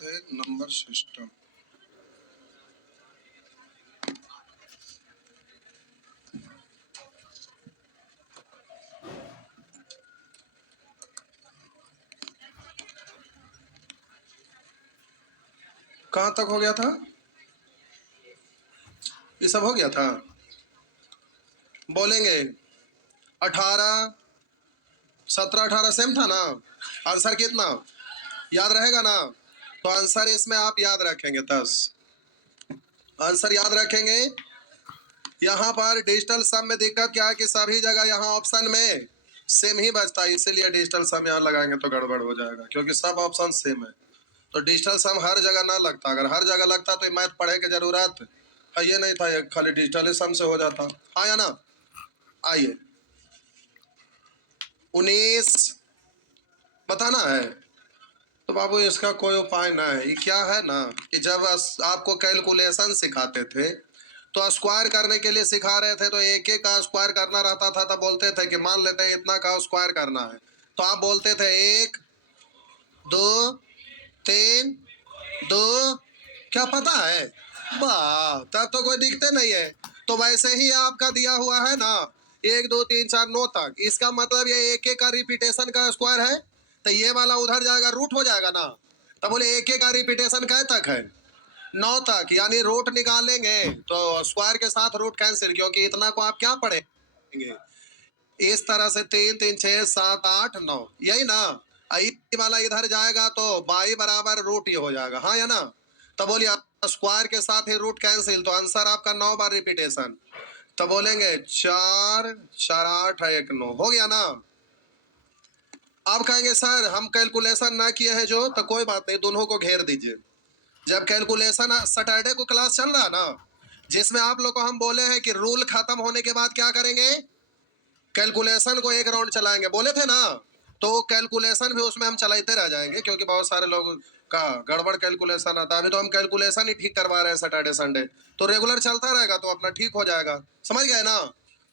थे number system. कहां तक हो गया था? ये सब हो गया था। बोलेंगे 18, 17, 18 सेम था ना। आंसर कितना याद रहेगा ना? तो आंसर इसमें आप याद रखेंगे 10। आंसर याद रखेंगे। यहाँ पर डिजिटल सम में दिक्कत क्या है कि सभी जगह यहाँ ऑप्शन में सेम ही बचता है, इसीलिए डिजिटल सम यहाँ लगाएंगे तो गड़बड़ हो जाएगा, क्योंकि सब ऑप्शन सेम है। तो डिजिटल सम हर जगह ना लगता, अगर हर जगह लगता तो मैथ पढ़े की जरूरत है ये नहीं था, ये खाली डिजिटल सम से हो जाता। हाँ या ना? आइए 19 बताना है। तो बाबू इसका कोई उपाय ना है। ये क्या है ना कि जब आपको कैलकुलेशन सिखाते थे तो स्क्वायर करने के लिए सिखा रहे थे, तो एक एक का स्क्वायर करना रहता था, तब बोलते थे कि मान लेते हैं इतना का स्क्वायर करना है, तो आप बोलते थे 1 2 3 2। क्या पता है? वाह, तब तो कोई दिखते नहीं है। तो वैसे ही आपका दिया हुआ है ना 1 2 3 4 9 तक, इसका मतलब ये एक एक का रिपीटेशन का स्क्वायर है, तो ये वाला उधर जाएगा, रूट हो जाएगा ना। तो बोले एक एक का रिपीटेशन कै तक है? 9 तक, यानी रूट निकालेंगे तो स्क्वायर के साथ रूट कैंसिल, क्योंकि इतना को आप क्या पढ़ेंगे इस तरह से 3 3 6 7 8 9, यही ना। आई वाला इधर जाएगा तो बाई बराबर रूट ये हो जाएगा। हाँ या ना? तो बोलिए स्क्वायर के साथ ही रूट कैंसिल, तो आंसर आपका 9 बार रिपीटेशन। तो बोलेंगे 4 4 8 1 9, हो गया ना। आप कहेंगे सर हम कैलकुलेशन ना किए हैं जो, तो कोई बात नहीं, दोनों को घेर दीजिए। जब कैलकुलेशन सैटरडे को क्लास चल रहा ना, जिसमें आप लोग को हम बोले हैं कि रूल खत्म होने के बाद क्या करेंगे, कैलकुलेशन को एक राउंड चलाएंगे, बोले थे ना। तो कैलकुलेशन भी उसमें हम चलाते रह जाएंगे, क्योंकि बहुत सारे लोग का गड़बड़ कैलकुलेशन आता है। अभी तो हम कैलकुलेशन ही ठीक करवा रहे हैं सैटरडे संडे, तो रेगुलर चलता रहेगा तो अपना ठीक हो जाएगा। समझ गए ना?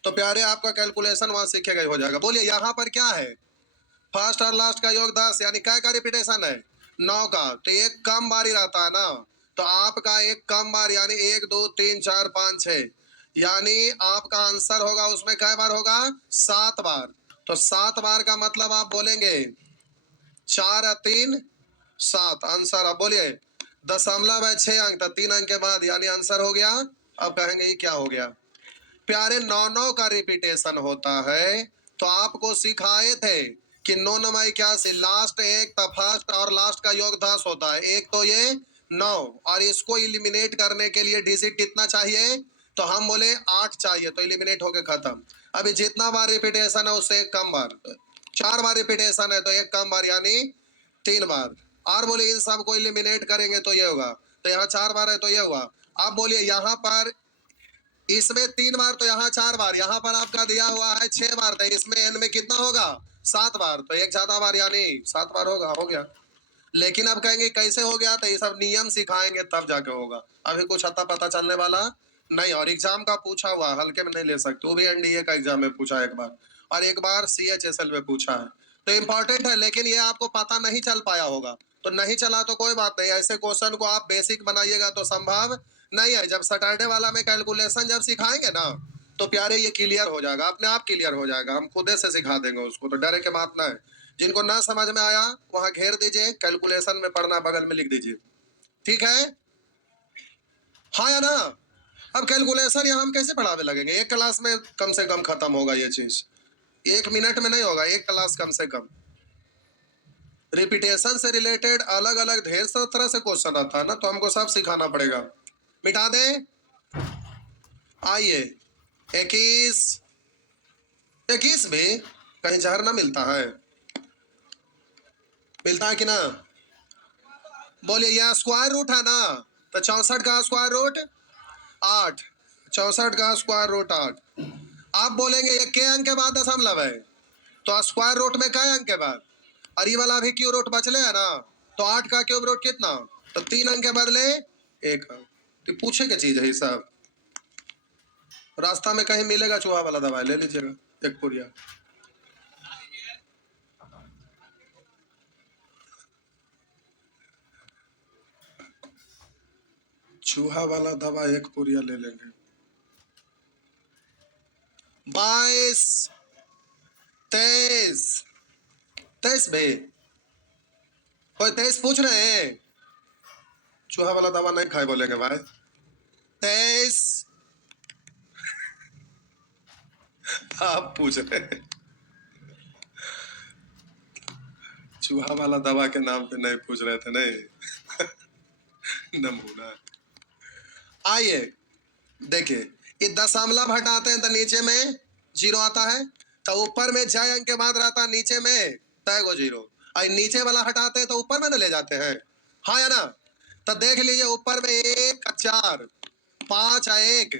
तो प्यारे आपका कैलकुलेशन वहां सीखेगा ही हो जाएगा। बोलिए यहाँ पर क्या है, फर्स्ट और लास्ट का योग 10, यानी क्या का रिपीटेशन है 9 का, तो एक कम बार ही रहता है ना। तो आपका एक कम बार, यानी 1 2 3 4 5 6, यानी आपका आंसर होगा उसमें क्या बार होगा, 7 बार। तो 7 बार का मतलब आप बोलेंगे 4 3 7, आंसर आप बोलिए 0.6 अंक, तो 3 अंक के बाद यानी आंसर हो गया। अब कहेंगे ये क्या हो गया? प्यारे 9 9 का रिपीटेशन होता है, तो आपको सिखाए थे कि 9 9 क्या से लास्ट एक था, फर्स्ट और लास्ट का योग 10 होता है, एक तो ये 9, और इसको इलिमिनेट करने के लिए डिजिट कितना चाहिए, तो हम बोले 8 चाहिए, तो इलिमिनेट होके खत्म। अभी जितना बार रिपीटेशन है उससे एक कम बार, 4 बार रिपीटेशन है तो एक कम बार यानी 3 बार। और बोले इन सब को इलिमिनेट करेंगे तो ये होगा, तो यहाँ 4 बार है तो ये हुआ। आप बोलिए यहाँ पर इसमें 3 बार, तो यहाँ 4 बार, यहाँ पर आपका दिया हुआ है 6 बार, तो इसमें एन में कितना होगा 7 बार, तो एक ज्यादा बार यानी 7 बार होगा, हो गया। लेकिन अब कहेंगे कैसे हो गया, तो ये सब नियम सिखाएंगे तब जाके होगा, अभी कुछ अता पता चलने वाला नहीं। और एग्जाम का पूछा हुआ हल्के में नहीं ले सकते, वो भी एनडीए का एग्जाम में पूछा एक बार, और एक बार CHSL में पूछा है, तो इम्पोर्टेंट है। लेकिन ये आपको पता नहीं चल पाया होगा, तो नहीं चला तो कोई बात नहीं, ऐसे क्वेश्चन को आप बेसिक बनाइएगा तो संभव नहीं है। जब सैटरडे वाला में कैलकुलेशन जब सिखाएंगे ना, तो प्यारे ये क्लियर हो जाएगा, अपने आप क्लियर हो जाएगा, हम खुद से सिखा देंगे उसको, तो डरे के बात ना है। जिनको ना समझ में आया वहां घेर दीजिए, कैलकुलेशन में पढ़ना बगल में लिख दीजिए, ठीक है? हाँ या ना? अब कैलकुलेशन यहाँ हम कैसे पढ़ावे लगेंगे, एक क्लास में कम से कम खत्म होगा ये चीज, 1 मिनट में नहीं होगा, एक क्लास कम से कम। रिपीटेशन से रिलेटेड अलग अलग ढेर सारा तरह से क्वेश्चन आता है ना, तो हमको सब सिखाना पड़ेगा। मिटा दे। आइए 21, 21 भी कहीं जहर ना मिलता है, मिलता है कि ना? बोलिए यह स्क्वायर रूट है ना, तो 64 का स्क्वायर रूट 8, 64 का स्क्वायर रूट 8। आप बोलेंगे ये के अंक के बाद दशमलव है, तो स्क्वायर रूट में क्या अंक के बाद, और ये वाला भी क्यूब रूट बचले है ना, तो 8 का क्यूब रूट कितना, तो 3 अंक के बदले 1 अंक। तो पूछे क्या चीज है ये सब, रास्ता में कहीं मिलेगा चूहा वाला दवाई ले लीजिएगा एक पुड़िया। चूहा वाला दवा एक पुरिया ले लेंगे। 22, 23, 23 भाई, कोई 23 पूछ रहे हैं? चूहा वाला दवा नहीं खाए बोलेंगे भाई। 23 आप पूछ रहे हैं, चूहा वाला दवा के नाम पे नहीं पूछ रहे थे नहीं। नमूना। आइए देखिए, ये दशमलव हटाते हैं तो नीचे में जीरो आता है, तो ऊपर में जय अंक के बाद रहता है, नीचे में तय गो जीरो। और नीचे वाला हटाते हैं तो ऊपर में ना ले जाते हैं, हाँ या ना? तो देख लीजिए, ऊपर में 1 4 5 1,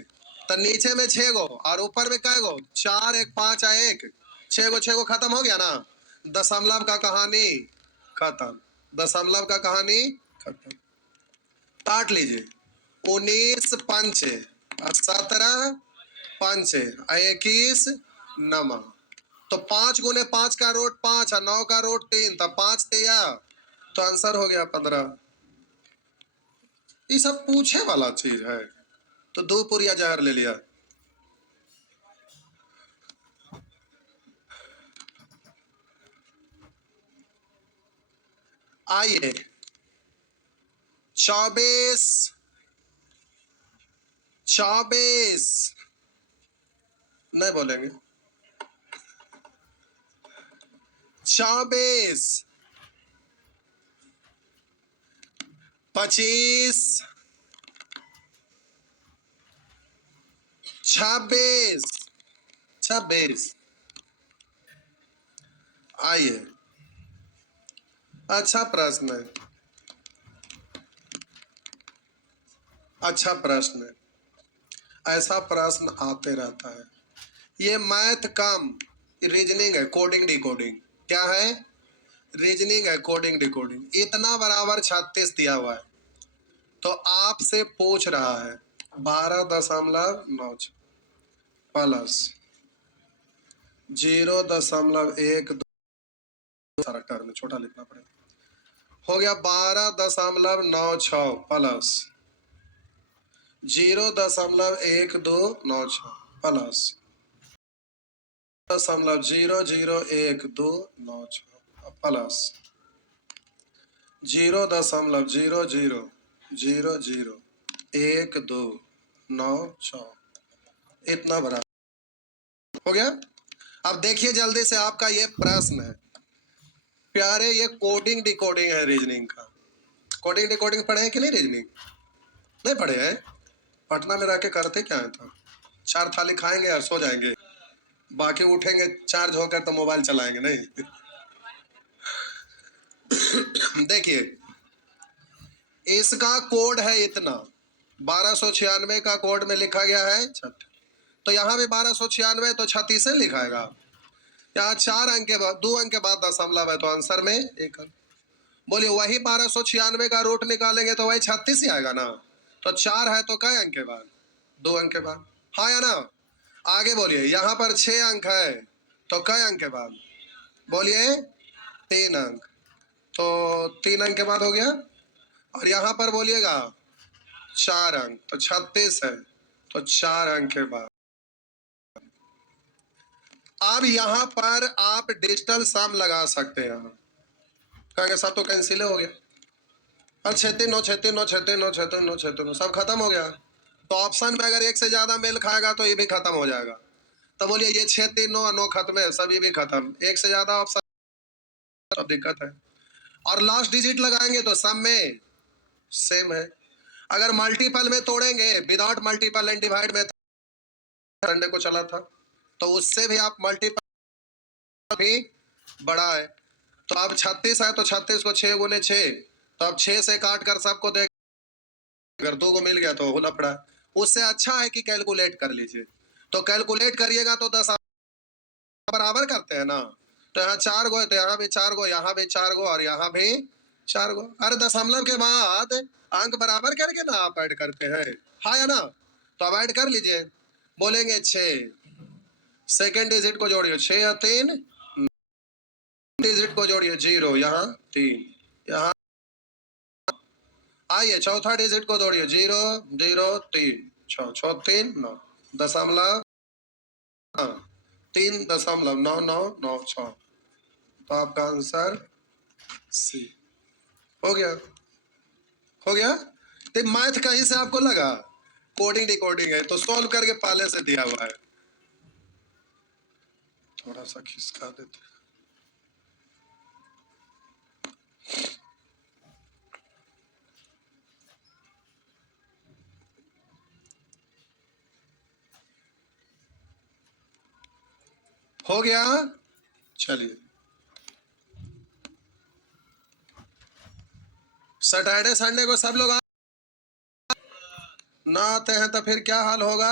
तो नीचे में 6 गो और ऊपर में कै गो 4 1 5 1, 6 गो खत्म हो गया ना। दशमलव का कहानी खत्म, दशमलव का कहानी खत्म। काट लीजिए, 19 पंच 17 पंच 21 नमा, तो 5 गुने 5 का रूट 5 और 9 का रूट 3, तो 5 तिया, तो आंसर हो गया 15। ये सब पूछे वाला चीज है, तो 2 पुरिया जहर ले लिया। आइए 24 24 नहीं बोलेंगे, 24 25 26 26। आइए, अच्छा प्रश्न है, अच्छा प्रश्न है, ऐसा प्रश्न आते रहता है। ये मैथ कम रीजनिंग है, कोडिंग डिकोडिंग। क्या है? रीजनिंग है, कोडिंग डिकोडिंग। इतना बराबर 36 दिया हुआ है, तो आपसे पूछ रहा है 12.9 प्लस 0.12, सारा टर्म छोटा लिखना पड़ेगा, हो गया 12.96 प्लस 0.1296 प्लस 0.00126 प्लस 0.00001296, इतना बड़ा हो गया। अब देखिए जल्दी से, आपका ये प्रश्न है प्यारे, ये कोडिंग डिकोडिंग है रीजनिंग का। कोडिंग डिकोडिंग पढ़े हैं कि नहीं? रीजनिंग नहीं पढ़े हैं? पटना में रह के करते क्या है? तो 4 थाली खाएंगे और सो जाएंगे, बाकी उठेंगे चार्ज होकर तो मोबाइल चलाएंगे नहीं। देखिए, इसका कोड है इतना, 1296 का कोड में लिखा गया है छठ, तो यहाँ भी 1296, तो 36 लिखाएगा। यहाँ 4 अंक के बाद 2 अंक के बाद दशमलव है, तो आंसर में 1 अंक। बोलिए, वही 1296 का रूट निकालेंगे तो वही 36 ही आएगा ना। तो 4 है तो कई अंक के बाद? 2 अंक के बाद, हाँ या ना? आगे बोलिए, यहाँ पर 6 अंक है तो कई अंक के बाद? बोलिए 3 अंक, तो 3 अंक के बाद हो गया। और यहाँ पर बोलिएगा 4 अंक, तो 36 है, तो 4 अंक के बाद। अब यहाँ पर आप डिजिटल सम लगा सकते हैं, कहेंगे सब तो कैंसिल हो गया, और 36 36 36 36 36 सब खत्म हो गया। तो ऑप्शन में अगर एक से ज्यादा मेल खाएगा तो ये भी खत्म हो जाएगा। तो बोलिए, ये 36 9 9 खत्म है, सभी भी खत्म, एक से ज्यादा ऑप्शन, सब दिक्कत है। और लास्ट डिजिट लगाएंगे तो सम में सेम है। अगर मल्टीपल में तोड़ेंगे, विदाउट मल्टीपल एंड डिवाइड में संडे को चला था, तो उससे भी आप मल्टीपल भी बड़ा है। तो अब 36 है, तो 36 को 6 गुने 6, तो अब 6 से काट कर सबको देख, अगर 2 को मिल गया तो हो लफड़ा। उससे अच्छा है कि कैलकुलेट कर लीजिए, तो कैलकुलेट करिएगा तो 10 बराबर करते हैं ना। तो यहाँ 4 गो है, तो यहाँ भी 4 गो, यहाँ भी 4 गो और यहाँ भी 4 गो। अरे दशमलव के बाद अंक बराबर करके ना आप ऐड करते हैं, हाँ या ना? तो अब ऐड कर लीजिए, बोलेंगे 6, सेकेंड डिजिट को जोड़िए 6 या 3, डिजिट को जोड़िए 0, यहाँ 3, यहाँ आइए चौथा डिजिट को जोड़िए, 003 6 6 3 9 दशमलव 3.9996। तो आपका आंसर सी हो गया। हो गया। तो मैथ कहीं से आपको लगा, कोडिंग डिकोडिंग है तो सॉल्व करके पहले से दिया हुआ है। थोड़ा सा खिसका देते हैं। हो गया। चलिए, सैटरडे संडे को सब लोग ना आते हैं तो फिर क्या हाल होगा।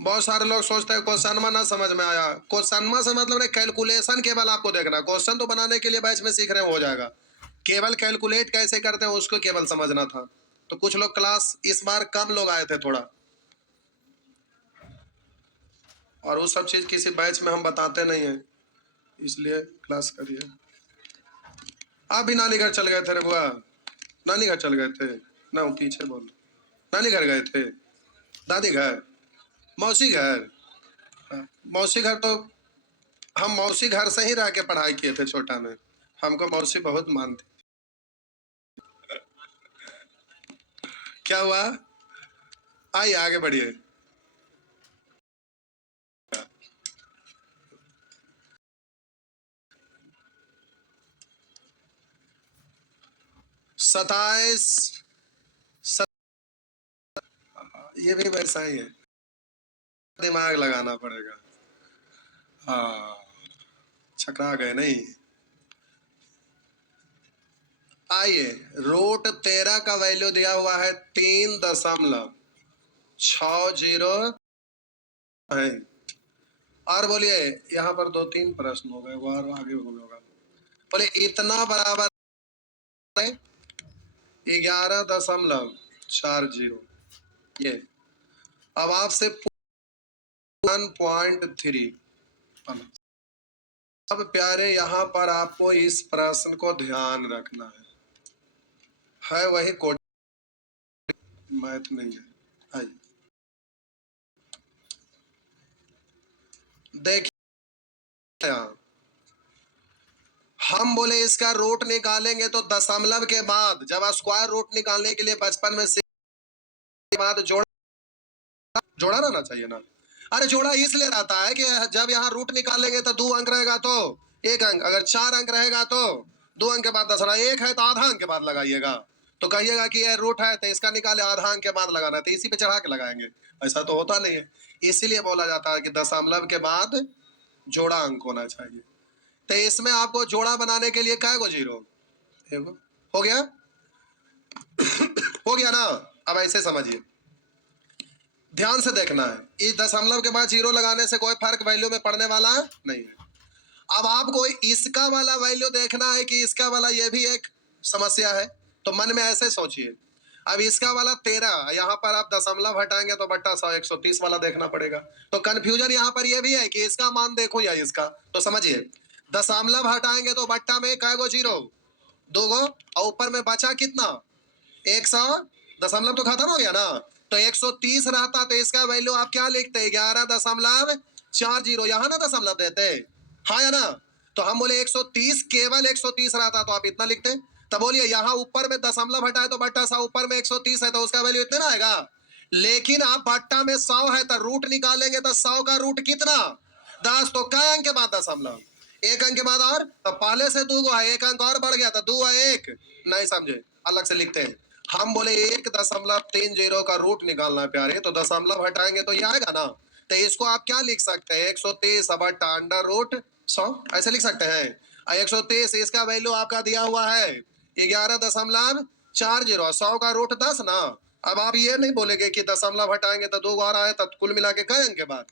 बहुत सारे लोग सोचते हैं क्वेश्चन में ना समझ में आया। क्वेश्चन में से मतलब नहीं, कैलकुलेशन केवल आपको देखना, क्वेश्चन तो बनाने के लिए बैच में सीख रहे हो जाएगा, केवल कैलकुलेट कैसे करते हैं उसको केवल समझना था। तो कुछ लोग क्लास इस बार कम लोग आए थे थोड़ा, और वो सब चीज किसी बैच में हम बताते नहीं है, इसलिए क्लास करिए। आप भी नानी घर चल गए थे रे बुआ? नानी घर चल गए थे ना? वो पीछे बोल, नानी घर गए थे, दादी घर, मौसी घर। हाँ, मौसी घर तो हम मौसी घर से ही रह के पढ़ाई किए थे छोटा में, हमको मौसी बहुत मानती। क्या हुआ? आइए आगे बढ़िए। सताइस, ये भी वैसा ही है, दिमाग लगाना पड़ेगा। हाँ, छकरा गए नहीं। आइए, रूट 13 का वैल्यू दिया हुआ है 3.60 है। और बोलिए, यहाँ पर 2-3 प्रश्न हो गए, और आगे होगा। बोले इतना बराबर है 11.40। ये अब आपसे 1.3। अब प्यारे, यहाँ पर आपको इस प्रश्न को ध्यान रखना है वही कोड, मैथ नहीं है। देखिए, हम बोले इसका रूट निकालेंगे तो दशमलव के बाद, जब स्क्वायर रूट निकालने के लिए बचपन में के बाद जोड़ा रहना चाहिए ना। अरे जोड़ा इसलिए रहता है कि जब यहाँ रूट निकालेंगे तो 2 अंक रहेगा तो 1 अंक, अगर 4 अंक रहेगा तो 2 अंक के बाद दशमलव, 1 है तो आधा अंक के बाद लगाइएगा। तो कहिएगा कि यह रूट है तो इसका निकाले आधा अंक के बाद लगाना, तो इसी पे चढ़ा के लगाएंगे। ऐसा तो होता नहीं है, इसीलिए बोला जाता है कि दशमलव के बाद जोड़ा अंक होना चाहिए। तो इसमें आपको जोड़ा बनाने के लिए क्या गो जीरो हो गया। हो गया ना। अब ऐसे समझिए, ध्यान से देखना है, इस दशमलव के बाद जीरो लगाने से कोई फर्क वैल्यू में पड़ने वाला नहीं है। अब आपको इसका वाला वैल्यू देखना है कि इसका वाला, ये भी एक समस्या है, तो मन में ऐसे सोचिए। अब इसका वाला 13, यहाँ पर आप दशमलव हटाएंगे तो बट्टा 100 130 वाला देखना पड़ेगा। तो कंफ्यूजन यहाँ पर यह भी है कि इसका मान देखो या इसका, तो समझिए दशमलव हटाएंगे तो बट्टा में कै गो जीरो, 2 गो, और ऊपर में बचा कितना 100, दशमलव तो खत्म हो गया ना। तो 130 रहता तो इसका वैल्यू आप क्या लिखते? 11.40। यहाँ ना दशमलव देते, हाँ या ना। तो हम बोले 130, केवल 130 रहता तो आप इतना लिखते। तब बोलिए यहाँ ऊपर में दशमलव हटाए तो बट्टा 100, ऊपर में 130 है तो उसका वैल्यू इतना ना आएगा। लेकिन आप बट्टा में 100 है तो रूट निकालेंगे तो 100 का रूट कितना 10, तो कै अंक के बाद दशमलव, 1 अंक के बाद, और तो पहले से 2 गो है, 1 अंक और बढ़ गया था 2 है 1, नहीं समझे, अलग से लिखते हैं। हम बोले 1.30 का रूट निकालना है प्यारे, तो दशमलव हटाएंगे तो ये आएगा ना। तो इसको आप क्या लिख सकते हैं, 130 बटा अंडर रूट 100, ऐसे लिख सकते हैं। 130 इसका वैल्यू आपका दिया हुआ है 11.40, 100 का रूट 10 ना। अब आप ये नहीं बोलेंगे कि दशमलव हटाएंगे तो 2 और आए तो कुल मिला के कई अंक के बाद,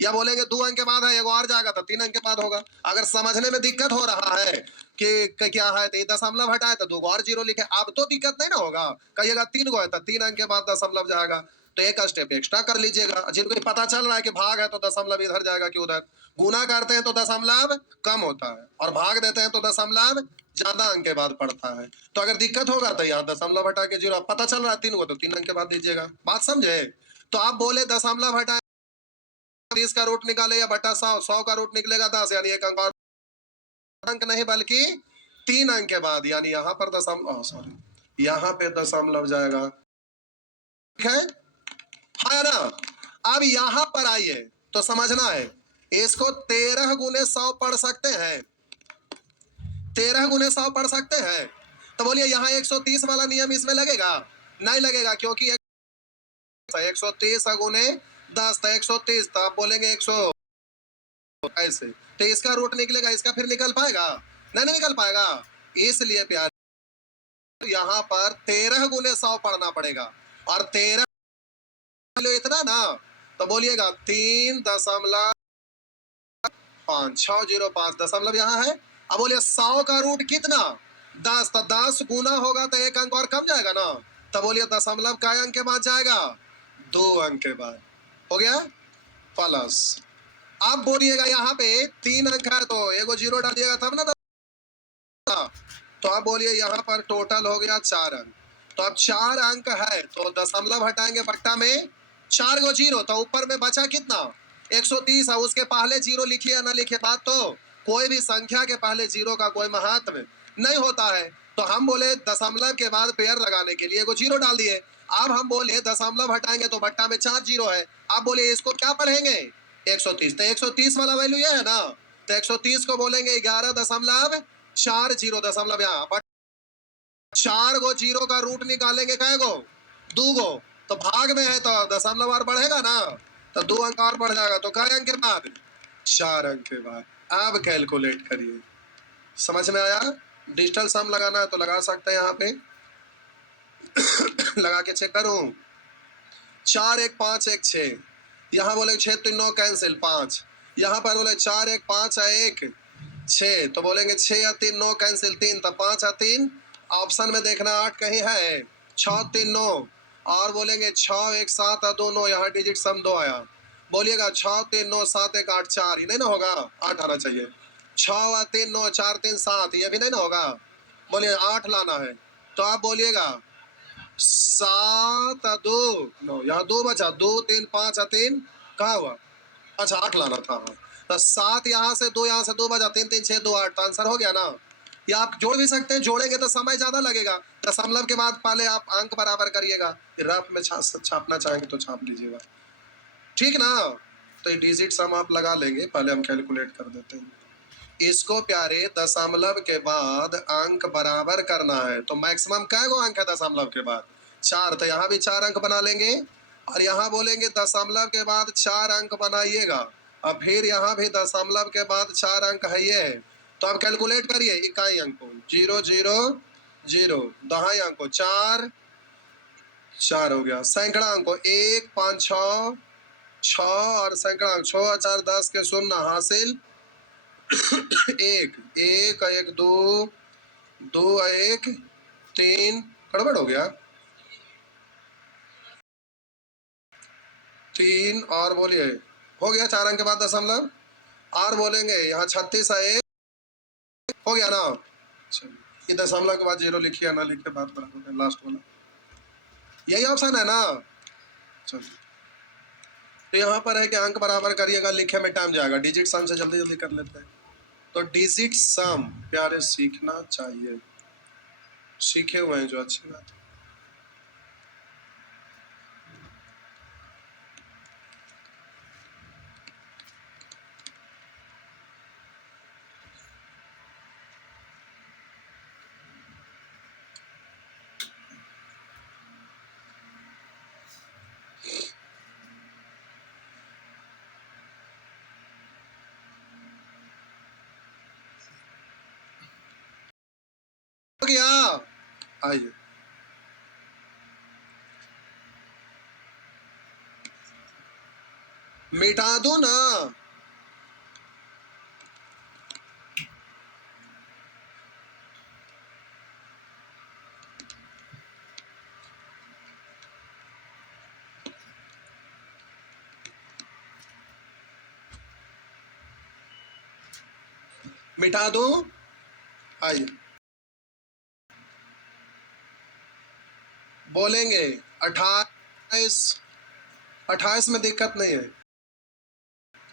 या बोलेंगे 2 अंक के बाद है, 1 और जाएगा तो 3 अंक के बाद होगा। अगर समझने में दिक्कत हो रहा है कि क्या है, तो दशमलव हटाए तो 2 और जीरो लिखे, अब तो दिक्कत नहीं ना होगा। कहिएगा 3 गो है तो 3 अंक के बाद दशमलव जाएगा, तो एक स्टेप एक्स्ट्रा कर लीजिएगा। जिनको पता चल रहा है कि भाग है तो दशमलव इधर जाएगा कि उधर, गुना करते हैं तो दशमलव कम होता है और भाग देते हैं तो दशमलव ज्यादा अंक के बाद पड़ता है। तो अगर दिक्कत होगा तो यहाँ दशमलव हटा के जीरो, पता चल रहा है 3 को तो 3 अंक के बाद दीजिएगा। बात समझे? तो आप बोले दशमलव हटा 30 का रूट निकाले या बटा 100, 100 का रूट निकलेगा 10, यानी एक अंक और अंक नहीं बल्कि 3 अंक के बाद, यानी यहाँ पर दशमलव, सॉरी यहाँ पे दशमलव जाएगा। ठीक है, है ना? अब यहां पर आइए तो समझना है, इसको 13 गुने 100 पढ़ सकते हैं, 13 गुने 100 पढ़ सकते हैं। तो बोलिए यहाँ 130 वाला नियम इसमें लगेगा? नहीं लगेगा, क्योंकि 130 गुने 10 तो 130, तो आप बोलेंगे 100 ऐसे, तो इसका रूट निकलेगा, इसका फिर निकल पाएगा? नहीं निकल पाएगा। इसलिए प्यार यहाँ पर 13 गुने 100 पढ़ना पड़ेगा, और 13 इतना ना, तो बोलिएगा 3.5605 दशमलव यहाँ है। अब बोलिए 100 का रूट कितना? 10, तो 10 गुना होगा तो एक अंक और कम जाएगा ना, तो बोलिए दशमलव का अंक के बाद जाएगा? 2 अंक के बाद। हो गया प्लस। अब बोलिएगा यहाँ पे 3 अंक है तो एगो जीरो डालिएगा तब ना, तो आप बोलिए यहाँ पर टोटल हो गया 4 अंक। तो अब 4 अंक है तो दशमलव हटाएंगे बट्टा में 4 गो जीरो, तो ऊपर में बचा कितना? 130 है। उसके पहले जीरो लिखिए या ना लिखिए, बात तो कोई भी संख्या के पहले जीरो का कोई महत्व नहीं होता है। तो हम बोले दशमलव के बाद पेयर लगाने के लिए एगो जीरो डाल दिए। अब हम बोले दशमलव हटाएंगे तो बट्टा में 4 जीरो है। आप बोले इसको क्या पढ़ेंगे? 130, तो 130 वाला वैल्यू ये है ना, तो 130 को बोलेंगे 11.40 दशमलव यहाँ, बट 4 गो जीरो का रूट निकालेंगे कै गो? 2 गो, तो भाग में है तो दशमलव और बढ़ेगा ना, तो 2 अंक और बढ़ जाएगा, तो कै अंक के बाद? 4 अंक के बाद। अब कैलकुलेट करिए, समझ में आया? डिजिटल सम लगाना है तो लगा सकते हैं यहाँ पे लगा के चेक करूं। 4 1 5 1 6, यहाँ बोले 6 3 9 कैंसिल 5, यहाँ पर बोले 4 1 5 1 6, तो बोलेंगे 6 या 3 9 कैंसिल 3, तो 5 या 3 ऑप्शन में देखना 8 कहीं है, 6 3 9, और बोलेंगे 6 1 7 2 9, यहाँ डिजिट सम 2 आया, बोलिएगा 6 3 9 7 1 8 4, ये नहीं ना होगा? 8 आना चाहिए। 6 3 9 4 3 7, ये भी नहीं ना होगा? बोलिए 8 लाना है, तो आप बोलिएगा 7 2 9, यहाँ 2 बचा, 2 3 5 3 कहाँ हुआ? अच्छा 8 लाना था। तो 7 यहाँ से 2, यहाँ से 2 बचा, 3 3 6 2 8, तो आंसर हो गया ना। या आप जोड़ भी सकते हैं, जोड़ेंगे तो समय ज्यादा लगेगा। दशमलव के बाद पहले आप अंक बराबर करिएगा, रफ में छापना चाहेंगे तो छाप लीजिएगा, ठीक ना? तो ये डिजिट सम आप लगा लेंगे, पहले हम कैलकुलेट कर देते हैं इसको प्यारे। दशमलव के बाद अंक बराबर करना है, तो मैक्सिमम कै गो अंक है दशमलव के बाद? 4, तो यहाँ भी 4 अंक बना लेंगे, और यहाँ बोलेंगे दशमलव के बाद 4 अंक बनाइएगा, और फिर यहाँ भी दशमलव के बाद 4 अंक है ये। तो अब कैलकुलेट करिए, इकाई अंक को 0 0 0, दहाई अंक को 4 4 हो गया, सैकड़ा अंक को 1 5 6 6, और सैकड़ा अंक 6 4 10 के शून्य हासिल 1 1 1 2 2 1 3, गड़बड़ हो गया 3, और बोलिए हो गया 4 अंक के बाद दशमलव, और बोलेंगे यहाँ 36 है 1, हो गया ना। ये दशमलव के बाद 0 लिखिए ना लिखिए, बात बराबर है, लास्ट वाला यही ऑप्शन है ना। चलिए, तो यहाँ पर है कि अंक बराबर करिएगा, लिखे में टाइम जाएगा, डिजिट सम से जल्दी जल्दी कर लेते हैं। तो डिजिट सम प्यारे सीखना चाहिए, सीखे हुए हैं जो अच्छी बात है। हो गया, आइए मिटा दो ना। मिटा दूं? आइए बोलेंगे 28। 28 में दिक्कत नहीं है,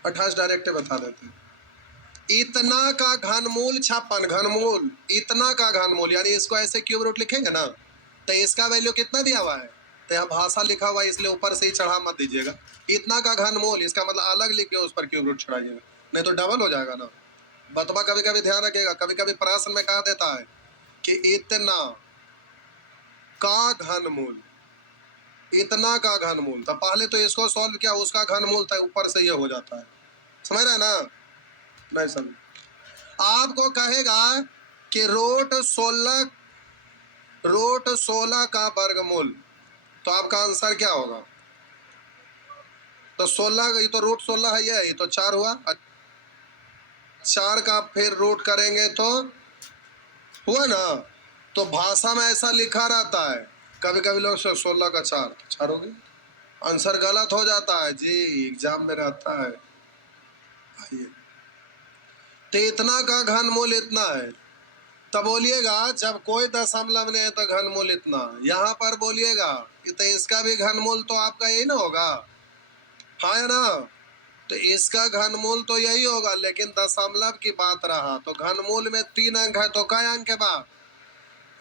28 डायरेक्ट बता देते हैं। इतना का घनमूल 56, घनमूल इतना का घनमूल, यानी इसको ऐसे क्यूब रूट लिखेंगे ना, तो इसका वैल्यू कितना दिया हुआ है, तो यहाँ भाषा लिखा हुआ है इसलिए ऊपर से ही चढ़ा मत दीजिएगा। इतना का घनमूल, इसका मतलब अलग लिख के उस पर क्यूब रूट चढ़ाइएगा, नहीं तो डबल हो जाएगा ना। बतवा कभी कभी ध्यान रखिएगा, कभी कभी प्रश्न में कहा देता है कि इतना का घनमूल, इतना का घनमूल, तो पहले तो इसको सॉल्व किया, उसका घनमूल था, ऊपर से ये हो जाता है। समझ रहे हैं ना? नहीं समझ। आपको कहेगा कि रूट 16 का वर्गमूल, तो आपका आंसर क्या होगा? तो 16, ये तो रूट 16 है, ये तो 4 हुआ, 4 का फिर रूट करेंगे तो हुआ ना। तो भाषा में ऐसा लिखा रहता है, कभी कभी लोग 16 का 4 हो गया, आंसर गलत हो जाता है जी, एग्जाम में रहता है। आइए, तो इतना का घनमूल इतना है, तब बोलिएगा जब कोई दशमलव नहीं है तो घनमूल इतना। यहाँ पर बोलिएगा तो इसका भी घनमूल तो आपका यही ना होगा, हाँ है ना? तो इसका घनमूल तो यही होगा, लेकिन दशमलव की बात रहा तो घनमूल में 3 अंक है, तो क्या अंक के बाद?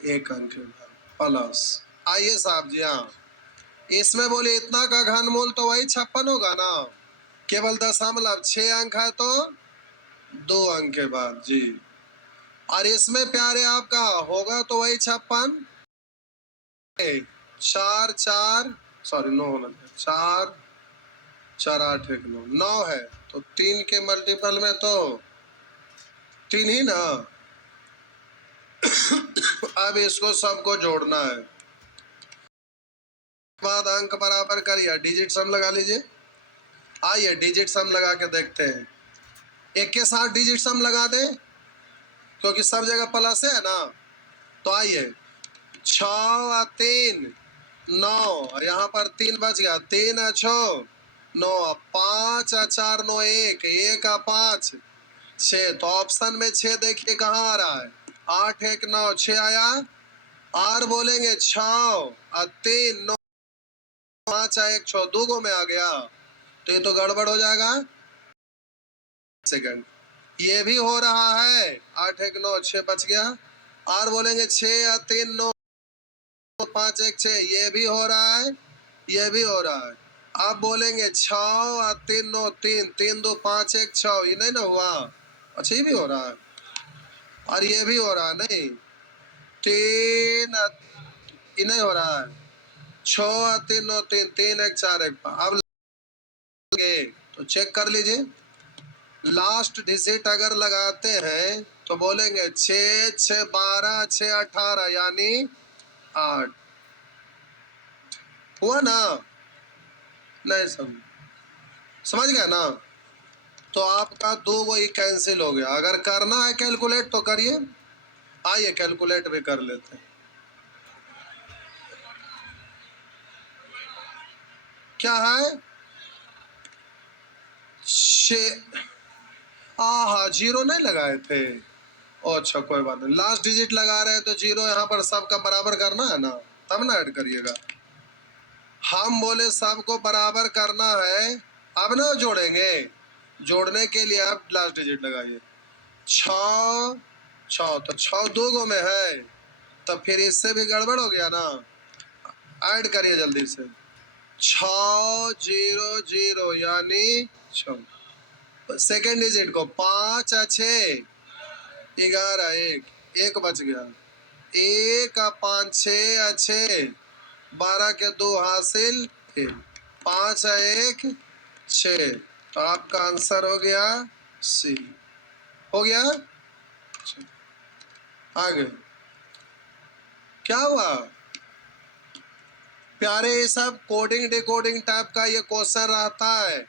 1 अंक के बाद प्लस। आइए साहब जी, हाँ इसमें बोले इतना का घनमूल तो वही 56 होगा ना, केवल दशमलव 6 अंक है तो 2 अंक के बाद जी। और इसमें प्यारे आपका होगा तो वही 56, 4 4 सॉरी 9 होना चाहिए, 4 4 8 1 9 9 है, तो 3 के मल्टीपल में तो 3 ही ना। अब इसको सबको जोड़ना है, बाद अंक बराबर करिए, डिजिट सम लगा लीजिए। आइए डिजिट सम लगा के देखते हैं, एक के साथ डिजिट सम लगा दे क्योंकि सब जगह प्लस है ना। तो आइए 6 और 3 9, यहाँ पर 3 बच गया, 3 और 6 9, 5 और 4 9 1 1 और 5 6, तो ऑप्शन में 6 देखिए कहाँ आ रहा है, 8 1 9 6 आया। और बोलेंगे 6 और 3 9 5 और 1 6, 2 गो में आ गया, तो ये तो गड़बड़ हो जाएगा। सेकंड ये भी हो रहा है, 8 1 9 6 बच गया। और बोलेंगे 6 और 3 9 5 1 6, ये भी हो रहा है, ये भी हो रहा है। अब बोलेंगे 6 और 3 9 3 3 2 5 1 6, ये नहीं ना हुआ, अच्छा ये भी हो रहा है, और ये भी हो रहा है, नहीं 3 ये नहीं हो रहा है, 6 और 3 9 3 3 1 4 1 5। अब तो चेक कर लीजिए, लास्ट डिजिट अगर लगाते हैं तो बोलेंगे 6 6 12 6 18, यानी 8 हुआ ना। नहीं समझ गया ना? तो आपका 2 वही कैंसिल हो गया। अगर करना है कैलकुलेट तो करिए, आइए कैलकुलेट भी कर लेते हैं। क्या है? हाँ जीरो नहीं लगाए थे, अच्छा कोई बात नहीं, लास्ट डिजिट लगा रहे हैं तो जीरो यहाँ पर सबका बराबर करना है ना, तब ना ऐड करिएगा। हम बोले सबको बराबर करना है, अब ना जोड़ेंगे, जोड़ने के लिए आप लास्ट डिजिट लगाइए, 6 6, तो 6 2 गो में है, तो फिर इससे भी गड़बड़ हो गया ना, ऐड करिए जल्दी से, 6 0 0 यानी 6, सेकेंड डिजिट को 5 और 6 11 1 1 बच गया, 1 और 5 6 और 6 12 के 2 हासिल 5 और 1 6, तो आपका आंसर हो गया सी। हो गया, आगे क्या हुआ प्यारे, ये सब कोडिंग डिकोडिंग टाइप का ये क्वेश्चन रहता है।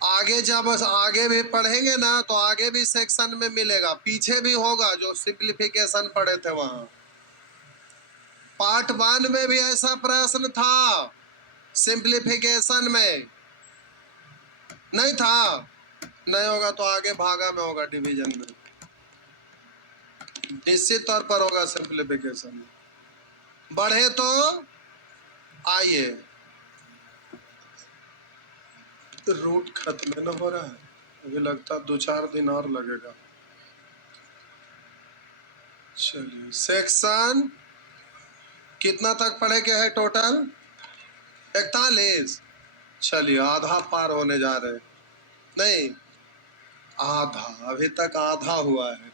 आगे जब आगे भी पढ़ेंगे ना तो आगे भी सेक्शन में मिलेगा, पीछे भी होगा, जो सिंप्लीफिकेशन पढ़े थे वहां पार्ट 1 में भी ऐसा प्रश्न था, सिंप्लीफिकेशन में नहीं था, नहीं होगा तो आगे भागा में होगा डिवीजन में। निश्चित तौर पर होगा सिंप्लीफिकेशन। बढ़े तो आइए, रूट खत्म न हो रहा है, मुझे लगता 2-4 दिन और लगेगा। चलिए सेक्शन कितना तक पढ़े के है टोटल? 41। चलिए आधा पार होने जा रहे, नहीं आधा, अभी तक आधा हुआ है।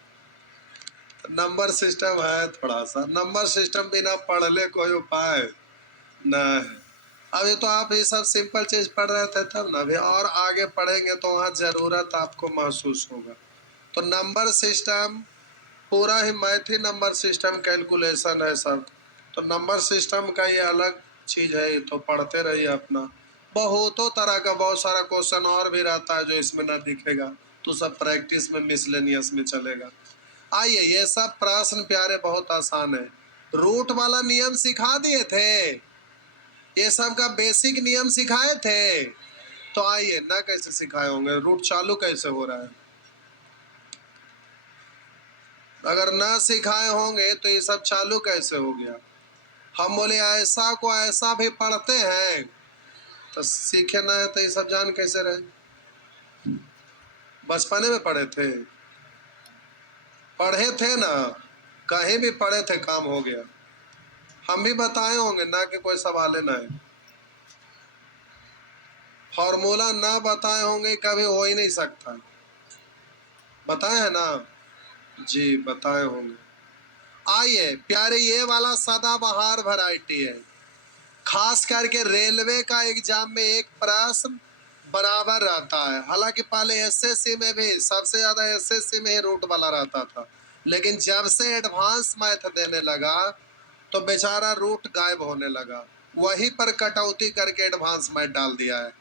नंबर सिस्टम है थोड़ा सा, नंबर सिस्टम बिना पढ़ ले कोई उपाय न है। अभी तो आप ये सब सिंपल चीज पढ़ रहे थे तब ना, अभी और आगे पढ़ेंगे तो वहाँ जरूरत आपको महसूस होगा। तो नंबर सिस्टम पूरा ही मैथ ही नंबर सिस्टम कैलकुलेशन है सब। तो नंबर सिस्टम का ये अलग चीज है, तो पढ़ते रहिए अपना। बहुतों तरह का बहुत सारा क्वेश्चन और भी रहता है जो इसमें ना दिखेगा, तो सब प्रैक्टिस में मिसलेनियस में चलेगा। आइए, ये सब प्रश्न प्यारे बहुत आसान है। रूट वाला नियम सिखा दिए थे, ये सब का बेसिक नियम सिखाए थे। तो आइए ना, कैसे सिखाए होंगे, रूट चालू कैसे हो रहा है। अगर ना सिखाए होंगे तो ये सब चालू कैसे हो गया। हम बोले ऐसा को ऐसा भी पढ़ते हैं, तो सीखे ना है तो ये सब जान कैसे रहे। बचपने में पढ़े थे, पढ़े थे ना, कहीं भी पढ़े थे, काम हो गया। हम भी बताए होंगे ना कि कोई सवाल ना है। फॉर्मूला ना बताए होंगे कभी हो ही नहीं सकता। बताए हैं ना जी, बताए होंगे। आइए प्यारे, ये वाला सदाबहार वैरायटी है, खास करके रेलवे का एग्जाम में एक प्रश्न बराबर रहता है। हालांकि पहले एसएससी में भी सबसे ज्यादा एसएससी में ही रूट वाला रहता था, लेकिन जब से एडवांस मैथ देने लगा तो बेचारा रूट गायब होने लगा, वहीं पर कटौती करके एडवांस मैथ डाल दिया है।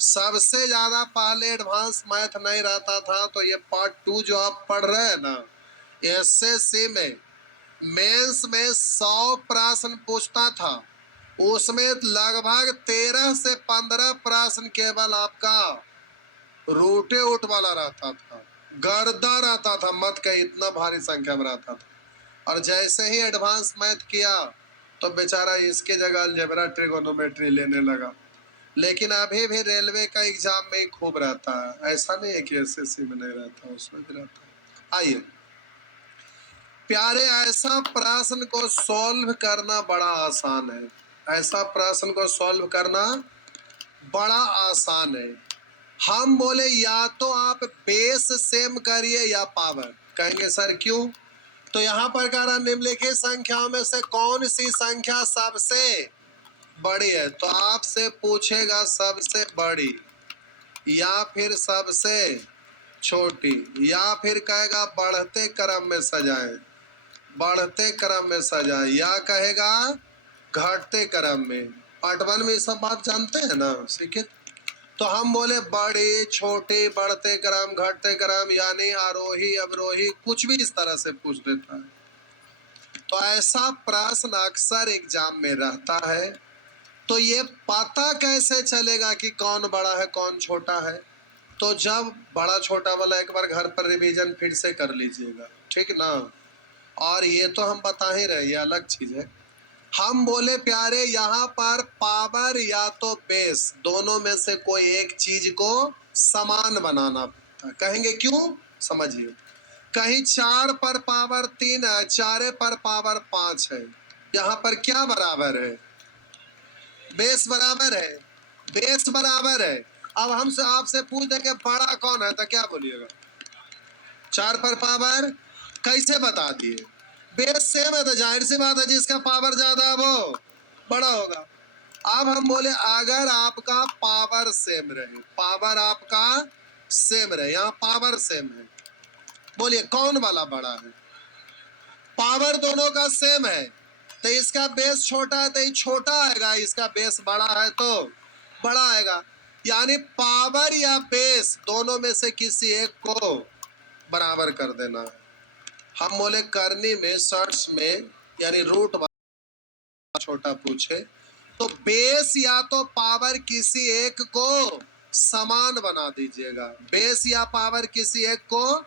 सबसे ज्यादा पहले एडवांस मैथ नहीं रहता था, तो ये पार्ट 2 जो आप पढ़ रहे हैं ना, एसएससी में मेंस में 100 प्रश्न पूछता था, उसमें लगभग 13 से 15 प्रश्न केवल आपका रूटे उठ वाला रहता था, गर्दा रहता था, मत कहीं इतना भारी संख्या में रहता था। और जैसे ही एडवांस मैथ किया तो बेचारा इसके जगह अलजेब्रा ट्रिगोनोमेट्री लेने लगा। लेकिन अभी भी रेलवे का एग्जाम में खूब रहता है, ऐसा नहीं है कि एसएससी में नहीं रहता, उसमें भी रहता है। आइए प्यारे, ऐसा प्रश्न को सॉल्व करना बड़ा आसान है, ऐसा प्रश्न को सॉल्व करना बड़ा आसान है। हम बोले या तो आप बेस सेम करिए या पावर। कहेंगे सर क्यों? तो यहाँ पर कह रहा निम्नलिखित संख्याओं में से कौन सी संख्या सबसे बड़ी है, तो आपसे पूछेगा सबसे बड़ी या फिर सबसे छोटी, या फिर कहेगा बढ़ते क्रम में सजाएं, बढ़ते क्रम में सजाएं, या कहेगा घटते क्रम में। पार्ट 1 में ये सब बात जानते हैं ना, सीखे। तो हम बोले बड़े छोटे, बढ़ते क्रम, घटते क्रम, यानी आरोही अवरोही, कुछ भी इस तरह से पूछ देता है। तो ऐसा प्रश्न अक्सर एग्जाम में रहता है। तो ये पता कैसे चलेगा कि कौन बड़ा है कौन छोटा है? तो जब बड़ा छोटा वाला एक बार घर पर रिवीजन फिर से कर लीजिएगा, ठीक ना। और ये तो हम बता ही रहे, ये अलग चीज है। हम बोले प्यारे, यहाँ पर पावर या तो बेस, दोनों में से कोई एक चीज को समान बनाना पड़ता है। कहेंगे क्यों, समझिए। कहीं 4 पर पावर 3 है, 4 पर पावर 5 है, यहाँ पर क्या बराबर है? बेस बराबर है, बेस बराबर है। अब हमसे आपसे पूछ देंगे बड़ा कौन है, तो क्या बोलिएगा? 4 पर पावर, कैसे बता दिए? बेस सेम है तो जाहिर सी बात है जिसका पावर ज्यादा है वो बड़ा होगा। अब हम बोले अगर आपका पावर सेम रहे, पावर आपका सेम रहे, यहाँ पावर सेम है, बोलिए कौन वाला बड़ा है? पावर दोनों का सेम है, तो इसका बेस छोटा है तो ये छोटा आएगा, इसका बेस बड़ा है तो बड़ा आएगा। यानी पावर या बेस दोनों में से किसी एक को बराबर कर देना है। हम बोले करनी में शर्ट्स में, यानी रूट छोटा पूछे तो बेस या तो पावर किसी एक को समान बना दीजिएगा, बेस या पावर किसी एक को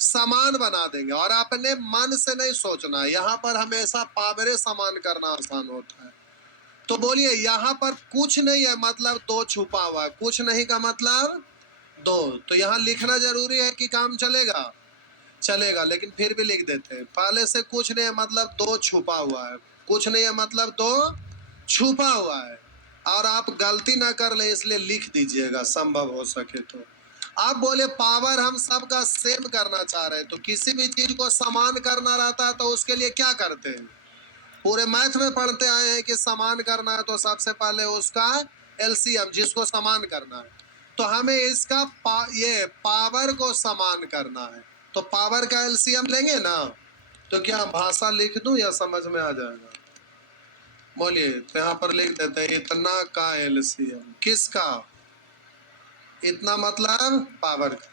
समान बना देंगे। और अपने मन से नहीं सोचना, यहाँ पर हमेशा पावरे समान करना आसान होता है। तो बोलिए यहाँ पर कुछ नहीं है मतलब दो छुपा हुआ है, कुछ नहीं का मतलब दो। तो यहाँ लिखना जरूरी है कि काम चलेगा? चलेगा, लेकिन फिर भी लिख देते हैं। पहले से कुछ नहीं है मतलब दो छुपा हुआ है, कुछ नहीं है मतलब दो छुपा हुआ है। और आप गलती ना कर ले इसलिए लिख दीजिएगा संभव हो सके तो। आप बोले पावर हम सबका सेम करना चाह रहे हैं, तो किसी भी चीज को समान करना रहता है तो उसके लिए क्या करते हैं? पूरे मैथ में पढ़ते आए हैं कि समान करना है तो सबसे पहले उसका एलसीएम, जिसको समान करना है। तो हमें इसका ये पावर को समान करना है, तो पावर का एलसीएम लेंगे ना। तो क्या भाषा लिख दूं या समझ में आ जाएगा? बोलिए। तो यहाँ पर लिख देते हैं इतना का एलसीएम। किसका? इतना मतलब पावर का।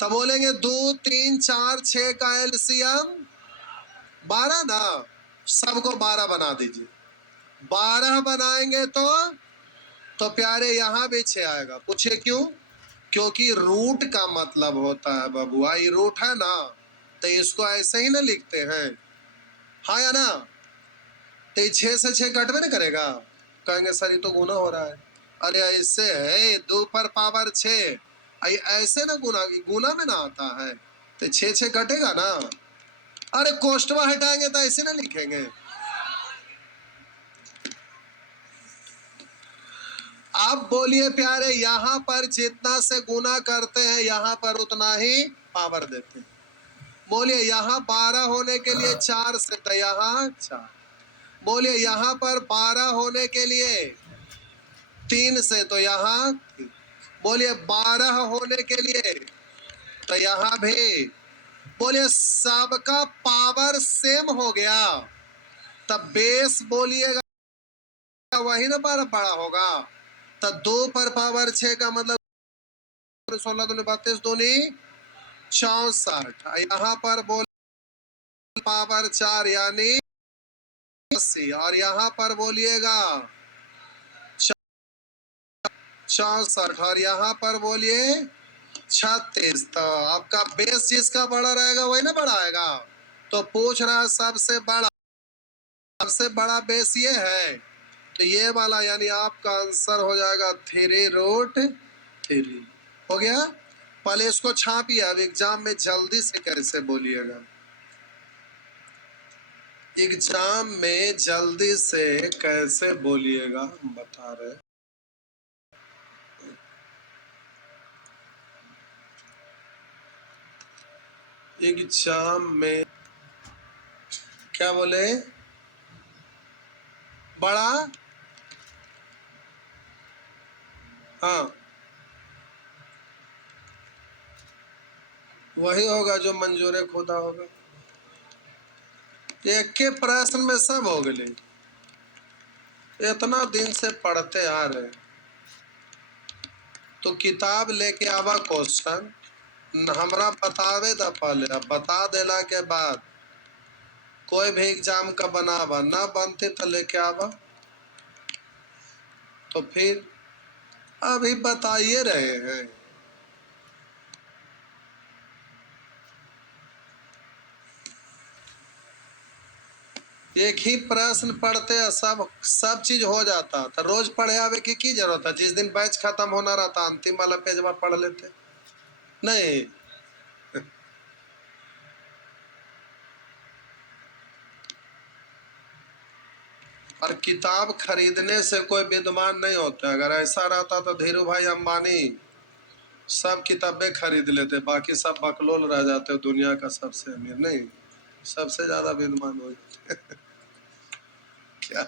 तब बोलेंगे 2 3 4 6 का एलसीएम 12 ना, सबको 12 बना दीजिए। 12 बनाएंगे तो प्यारे यहाँ भी 6 आएगा। पूछिए क्यों? क्योंकि रूट का मतलब होता है बबुआ, ये रूट है ना, तो इसको ऐसे ही ना लिखते हैं, हाँ या ना? तो 6 से 6 कट में ना करेगा। कहेंगे सर ये तो गुना हो रहा है। अरे ऐसे है 2 पर पावर 6, ऐसे ना गुना, गुना में ना आता है, तो 6 6 कटेगा ना। अरे कोष्टवा हटाएंगे तो ऐसे ना लिखेंगे। आप बोलिए प्यारे, यहाँ पर जितना से गुना करते हैं यहाँ पर उतना ही पावर देते हैं। बोलिए यहाँ 12 होने के लिए 4 से तो यहाँ 4। बोलिए यहाँ पर 12 होने के लिए 3 से तो यहाँ 3। बोलिए 12 होने के लिए तो यहाँ भी। बोलिए सबका पावर सेम हो गया, तब बेस बोलिएगा वही ना बड़ा होगा। तो 2 पर पावर 6 का मतलब 16 दूनी 32 दूनी 64। यहाँ पर बोल पावर 4 यानी 80, और यहाँ पर बोलिएगा 64, और यहाँ पर बोलिए 36। तो आपका बेस जिसका बड़ा रहेगा वही ना बड़ा आएगा। तो पूछ रहा है सबसे बड़ा बेस ये है, तो ये वाला यानी आपका आंसर हो जाएगा 3√3। हो गया। पहले इसको छापिए, अब एग्जाम में जल्दी से कैसे बोलिएगा। एग्जाम में जल्दी से कैसे बोलिएगा हम बता रहे। एग्जाम में क्या बोले? बड़ा, हाँ वही होगा जो मंजूर खुदा होगा। एक के प्रश्न में सब हो गए। इतना दिन से पढ़ते आ रहे, तो किताब लेके आवा, क्वेश्चन हमरा बतावे दा पहले। अब बता देला के बाद कोई भी एग्जाम का बनावा, ना बनते तो लेके आवा। तो फिर अभी बताइए रहे हैं। एक ही प्रश्न पढ़ते सब चीज हो जाता, तो रोज पढ़े आवे की जरूरत है? जिस दिन बैच खत्म होना रहता अंतिम वाला पेजवा पढ़ लेते। नहीं, और किताब खरीदने से कोई विद्वान नहीं होता। अगर ऐसा रहता तो धीरू भाई अंबानी सब किताबें खरीद लेते, बाकी सब बकलोल रह जाते, दुनिया का सबसे अमीर नहीं, सबसे ज्यादा विद्वान हो जाते। क्या?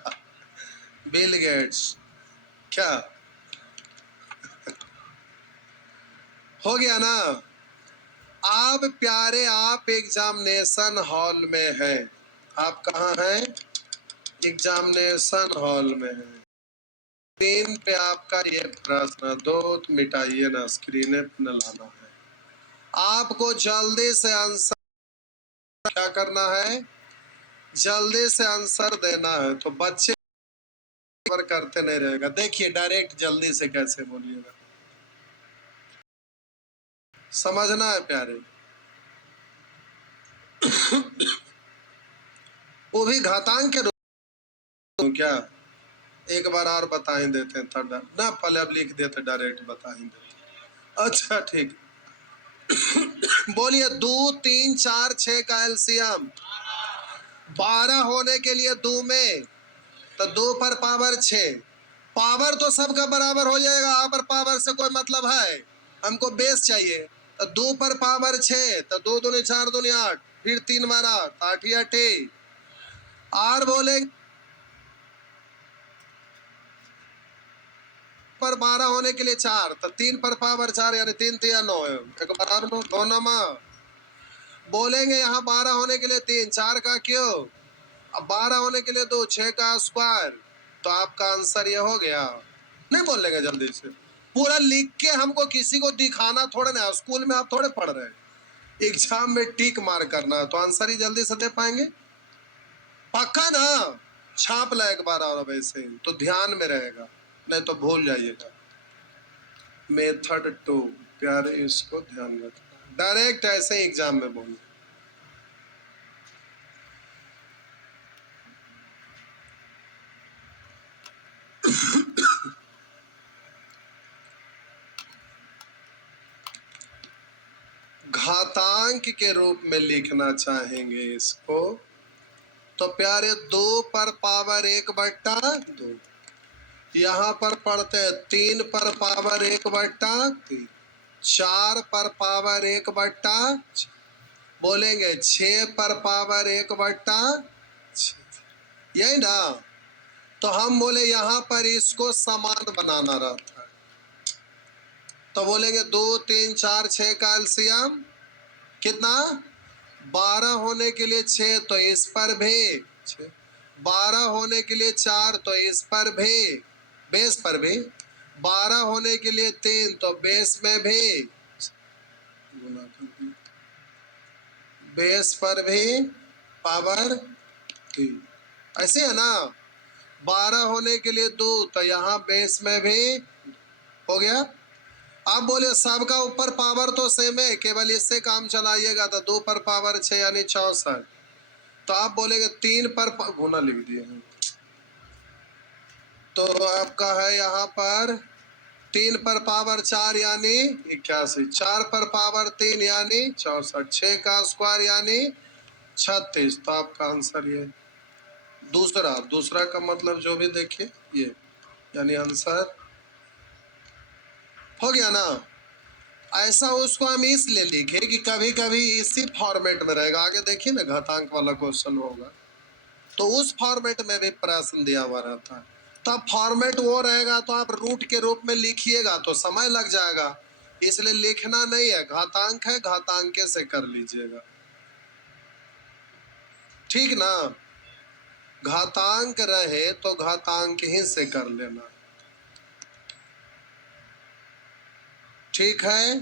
Bill Gates? क्या हो गया ना? आप प्यारे, आप एग्जामिनेशन हॉल में हैं। आप कहाँ हैं? एग्जामिनेशन हॉल में हैं। स्क्रीन पे आपका ये प्रश्न दो मिटाइए ना, स्क्रीन पे न लाना है। आपको जल्दी से आंसर क्या करना है? जल्दी से आंसर देना है। तो बच्चे पर करते नहीं रहेगा। देखिए डायरेक्ट जल्दी से कैसे बोलिएगा, समझना है प्यारे। वो भी घातांक के रूप क्या? एक बार और बता ही देते हैं, थर्ड ना, पहले अब लिख देते, डायरेक्ट बता ही देते। अच्छा ठीक। बोलिए, 2 3 4 6 का एलसीएम 12 होने के लिए 2 में तो 2 पर पावर 6। पावर तो सबका बराबर हो जाएगा, यहाँ पर पावर से कोई मतलब है? हमको बेस चाहिए। तो 2 पर पावर 6 तो 2 दूनी 4 दूनी 8, फिर 3 बार 8 ही 8 और बोलेंगे पर 12 होने के लिए 4 तो 3 पर पावर 4 यानी 3 3 9 एक बार 9 नमा। बोलेंगे यहाँ 12 होने के लिए 3, 4 का क्यों, अब 12 होने के लिए 2, 6 का स्क्वायर। तो आपका आंसर ये हो गया। नहीं बोलेंगे जल्दी से, पूरा लिख के हमको किसी को दिखाना थोड़े ना, स्कूल में आप थोड़े पढ़ रहे हैं, एग्जाम में टिक मार करना है, तो आंसर ही जल्दी से दे पाएंगे? पक्का ना? छाप ला एक बार और वैसे तो ध्यान में रहेगा, नहीं तो भूल जाइएगा। मेथड 2 प्यारे, इसको ध्यान रखना, डायरेक्ट ऐसे ही एग्जाम में बोलना। घातांक के रूप में लिखना चाहेंगे इसको, तो प्यारे 2 पर पावर 1/2, यहाँ पर पढ़ते हैं 3 पर पावर 1/3, 4 पर पावर 1/6, बोलेंगे 6 पर पावर 1/6, यही ना? तो हम बोले यहाँ पर इसको समान बनाना रहता है, तो बोलेंगे 2 3 4 6 का एलसीएम कितना? 12 होने के लिए 6 तो इस पर भी 6, 12 होने के लिए 4 तो इस पर भी, बेस पर भी, 12 होने के लिए 3 तो बेस में भी, बेस पर भी पावर 3, ऐसे है ना? 12 होने के लिए 2 तो यहाँ बेस में भी हो गया। आप बोले सबका ऊपर पावर तो सेम है, केवल इससे काम चलाइएगा, तो 2 पर पावर 6 यानी 64, तो आप बोलेंगे 3 पर गुना लिख दिए हैं, तो आपका है यहाँ पर 3 पर पावर 4 यानी 81, 4 पर पावर 3 यानी 64, 6 का स्क्वायर यानी 36, तो आपका आंसर ये। दूसरा का मतलब जो भी देखिए ये, यानी आंसर हो गया ना? ऐसा उसको हम इसलिए लिखे कि कभी कभी इसी फॉर्मेट में रहेगा, आगे देखिए ना घातांक वाला क्वेश्चन होगा तो उस फॉर्मेट में भी प्रश्न दिया हुआ रहता है, तब फॉर्मेट वो रहेगा तो आप रूट के रूप में लिखिएगा तो समय लग जाएगा, इसलिए लिखना नहीं है, घातांक है घातांक से कर लीजिएगा, ठीक ना? घातांक रहे तो घातांक ही से कर लेना, ठीक है?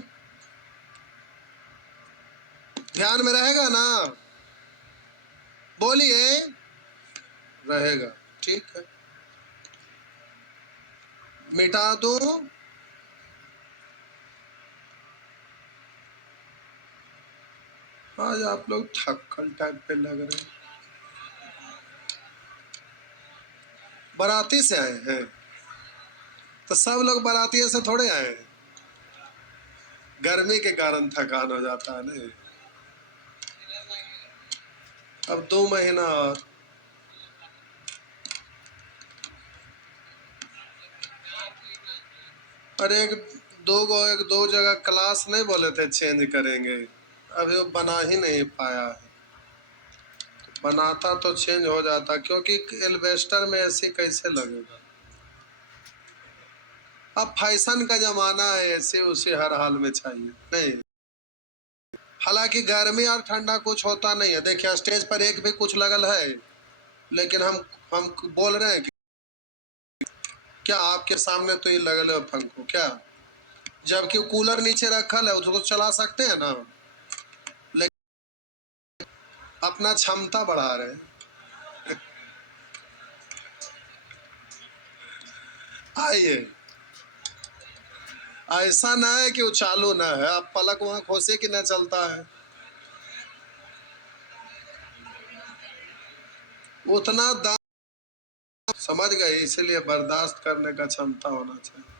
ध्यान में रहेगा ना? बोलिए, रहेगा, ठीक है। मिटा दो, आज आप लोग थक्कल टाइप पे लग रहे हैं, बाराती से आए हैं तो सब लोग बाराती से थोड़े आए हैं, गर्मी के कारण थकान हो जाता है ना। अब 2 महीना और एक दो जगह क्लास नहीं बोले थे चेंज करेंगे, अभी वो बना ही नहीं पाया है, बनाता तो चेंज हो जाता, क्योंकि एल्वेस्टर में ऐसी कैसे लगेगा। अब फैशन का जमाना है, ऐसे उसे हर हाल में चाहिए नहीं। हालांकि गर्मी और ठंडा कुछ होता नहीं है, देखिए स्टेज पर एक भी कुछ लगल है, लेकिन हम बोल रहे हैं कि क्या आपके सामने तो ये लगल है पंखो क्या, जबकि कूलर नीचे रखल है, उसको चला सकते हैं ना, लेकिन अपना क्षमता बढ़ा रहे हैं। आइए, ऐसा ना है कि वो चालू ना है, आप पलक वहां खोसे कि ना चलता है, उतना दाम, समझ गए, इसलिए बर्दाश्त करने का क्षमता होना चाहिए।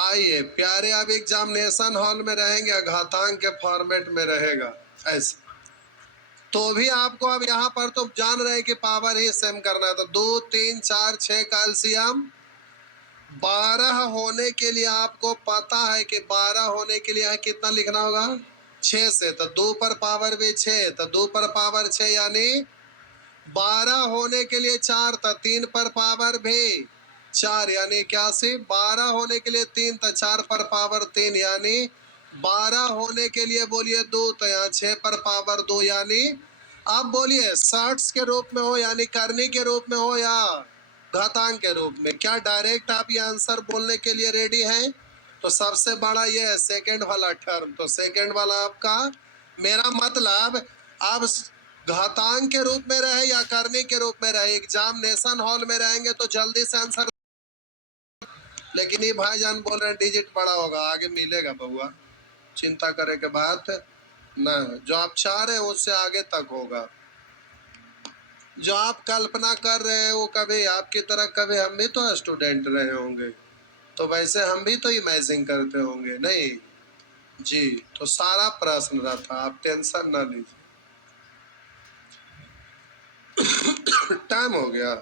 आइए प्यारे, अब एग्जामिनेशन हॉल में रहेंगे, घातांक के फॉर्मेट में रहेगा ऐसे, तो भी आपको अब यहाँ पर तो जान रहे कि पावर ही सेम करना है। तो 2 3 4 6 कैल्शियम 12 होने के लिए आपको पता है कि 12 होने के लिए कितना लिखना होगा, 6 से, तो 2 पर पावर भी 6, तो 2 पर पावर 6 यानी 12 होने के लिए 4, तो 3 पर पावर भी 4 यानी 81। 12 होने के लिए 3, तो 4 पर पावर 3 यानी 12 होने के लिए बोलिए 2, तो यहाँ 6 पर पावर 2 यानी, आप बोलिए शॉर्ट्स के रूप में हो यानी करनी के रूप में हो या घातांक के रूप में, क्या डायरेक्ट आप ये आंसर बोलने के लिए रेडी हैं? तो सबसे बड़ा ये है सेकंड वाला टर्म, तो सेकंड वाला आपका, मेरा मतलब आप घातांक के रूप में रहे या करनी के रूप में रहे, एग्जामिनेशन हॉल में रहेंगे तो जल्दी से आंसर। लेकिन ये भाईजान बोल रहे हैं डिजिट बड़ा होगा, आगे मिलेगा बउआ, चिंता करे के बात ना, जो आप चाह रहे हैं उससे आगे तक होगा। जो आप कल्पना कर रहे हैं वो कभी आपकी तरह, कभी हम भी तो स्टूडेंट रहे होंगे, तो वैसे हम भी तो इमेजिन करते होंगे नहीं जी। तो सारा प्रश्न रहा था, आप टेंशन ना लीजिए। टाइम हो गया,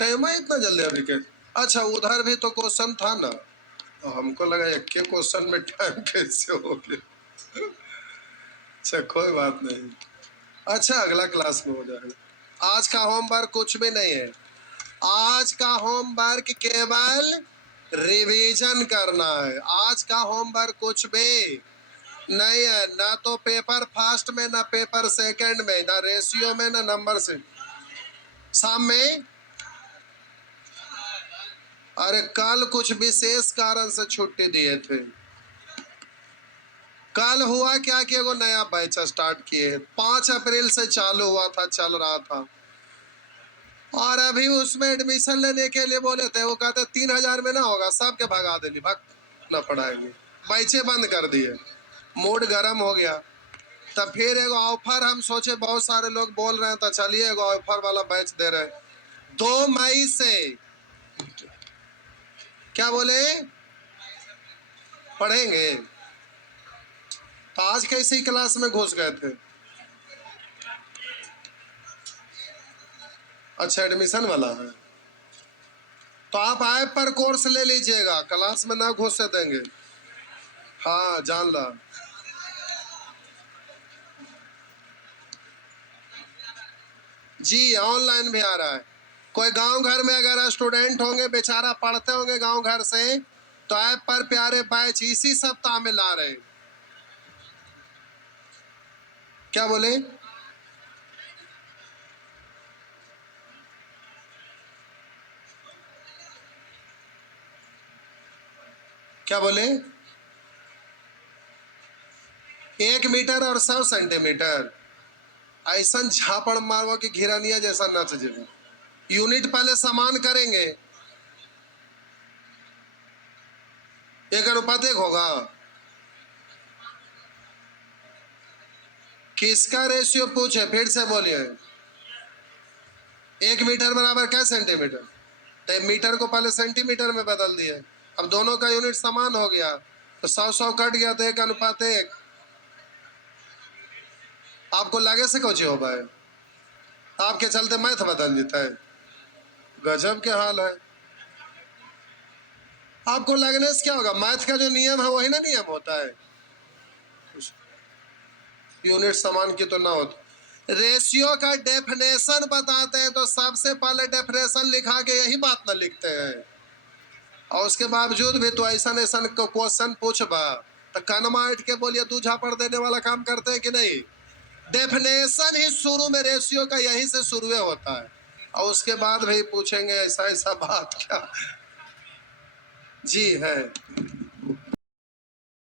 टाइम है इतना जल्दी अभी के? अच्छा उधर भी तो क्वेश्चन था ना, तो हमको लगा एक के क्वेश्चन में टाइम कैसे हो गया। अच्छा कोई बात नहीं, अच्छा अगला क्लास में हो जाएगा। आज का होमवर्क कुछ भी नहीं है, आज का होमवर्क केवल रिवीजन करना है। आज का होमवर्क कुछ भी नहीं है, ना तो पेपर फर्स्ट में, ना पेपर सेकंड में, ना रेशियो में, ना नंबर से। शाम में, अरे कल कुछ विशेष कारण से छुट्टी दिए थे। कल हुआ क्या कि एगो नया बैच स्टार्ट किए, 5 अप्रैल से चालू हुआ था, चल रहा था, और अभी उसमें एडमिशन लेने के लिए बोले थे, वो कहते 3000 में ना होगा, सबके भगा देली, भाग ना पढ़ाएंगे, बैचे बंद कर दिए। मूड गर्म हो गया, तब फिर एगो ऑफर हम सोचे, बहुत सारे लोग बोल रहे हैं तो चलिए एगो ऑफर वाला बैच दे रहे हैं 2 मई से। क्या बोले, पढ़ेंगे? तो आज कैसे ही क्लास में घुस गए थे? अच्छा एडमिशन वाला है, तो आप ऐप पर कोर्स ले लीजिएगा, क्लास में ना घुसे देंगे। हाँ जान ला, जी ऑनलाइन भी आ रहा है। कोई गांव घर में अगर स्टूडेंट होंगे, बेचारा पढ़ते होंगे गांव घर से, तो ऐप पर प्यारे बैच इसी सप्ताह में ला रहे। क्या बोले, क्या बोले? 1 मीटर और 100 सेंटीमीटर, ऐसा झापड़ मारो कि घिरनिया जैसा नच जाए। यूनिट पहले समान करेंगे, एक अनुपात 1 होगा। किसका रेशियो पूछे, फिर से बोलिए। 1 मीटर बराबर क्या सेंटीमीटर, तो मीटर को पहले सेंटीमीटर में बदल दिए, अब दोनों का यूनिट समान हो गया, तो 100 कट गया, तो 1 अनुपात 1। आपको लगे से कुछ हो पाए, आपके चलते मैथ बदल देता है, गजब के हाल है। आपको लगने से क्या होगा, मैथ का जो नियम है वही ना नियम होता है, यूनिट समान की तो ना होता। रेशियो का डेफिनेशन बताते हैं तो सबसे पहले डेफिनेशन लिखा के यही बात ना लिखते हैं, और उसके बावजूद भी तो ऐसा ऐसा क्वेश्चन पूछबा तो कनमा उठ के बोलिए तू झापड़ देने वाला काम करते हैं कि नहीं। डेफिनेशन ही शुरू में रेशियो का यही से शुरू होता है, और उसके बाद भी पूछेंगे ऐसा ऐसा बात क्या, जी है।